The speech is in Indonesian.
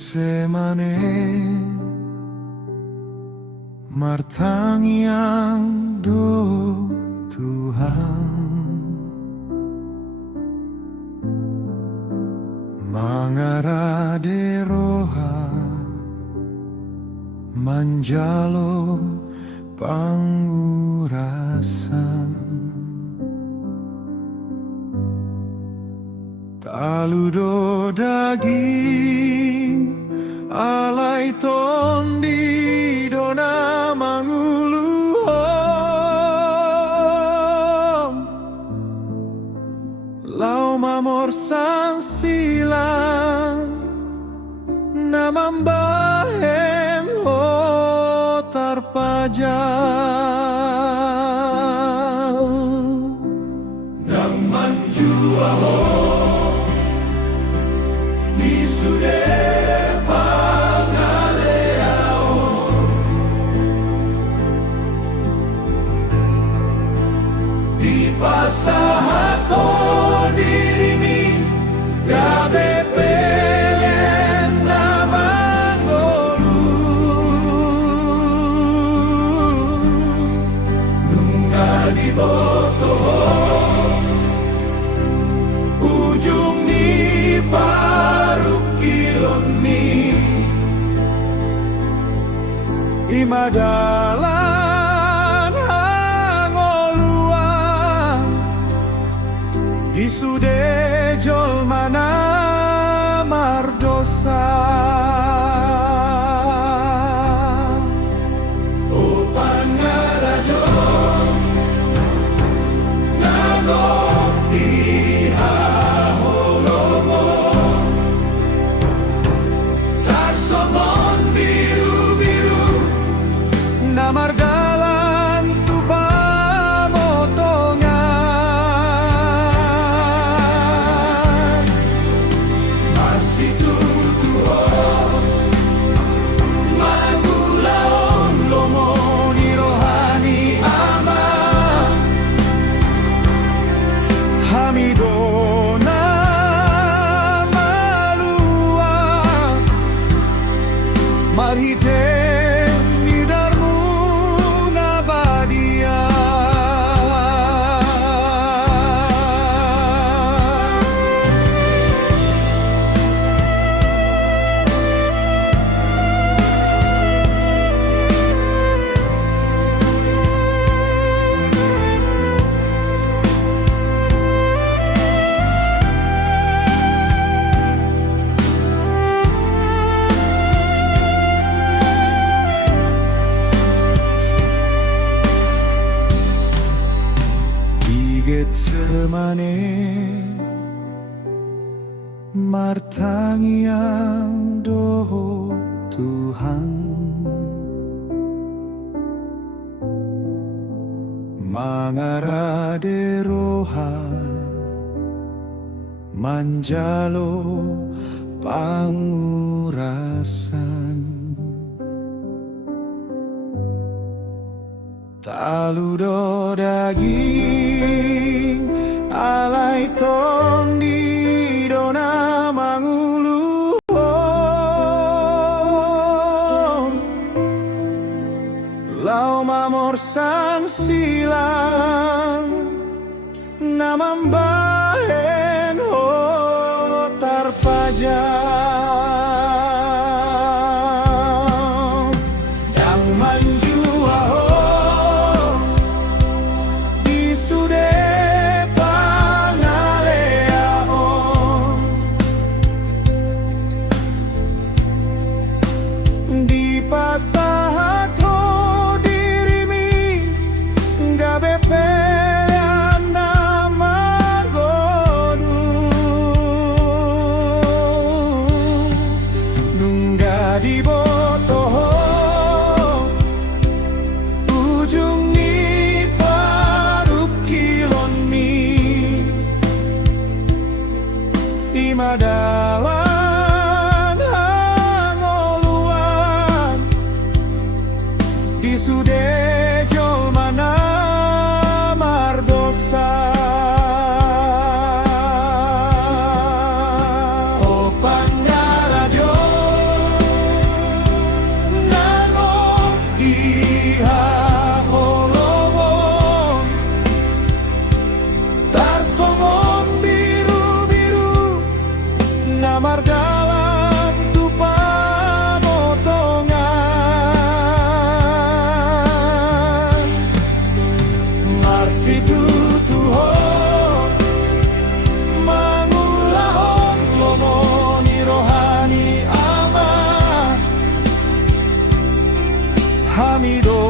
Getsemane martangiang do Tuhan, mangarade roha manjalo pangurasan, taludo daging alai tondi dona manguluhom, lau mamor sang silang namambahem ho tarpajal nang manjua ho sude pangaleao, di pasahato dirimi gabe pelen namangolu, nunga di boto ujung ni kiloni imadalan hangoluan isude jol mana mardosa o pangarajo nagokti mardalan tu pamotongan masih tutuh magulaon lomo ni rohani ama hamidona malua marhite Getsemane martangiang doho Tuhan, mangarade roha manjalo pangurasan, taludo daging alai tondi dona manguluhom, lau mamor sang silang namambahen ho tarpajal yang manjua ho pasahato dirimi gabe pelean namangolu, nungga di botoho ujung ni paruk kiloni imadalan Hamido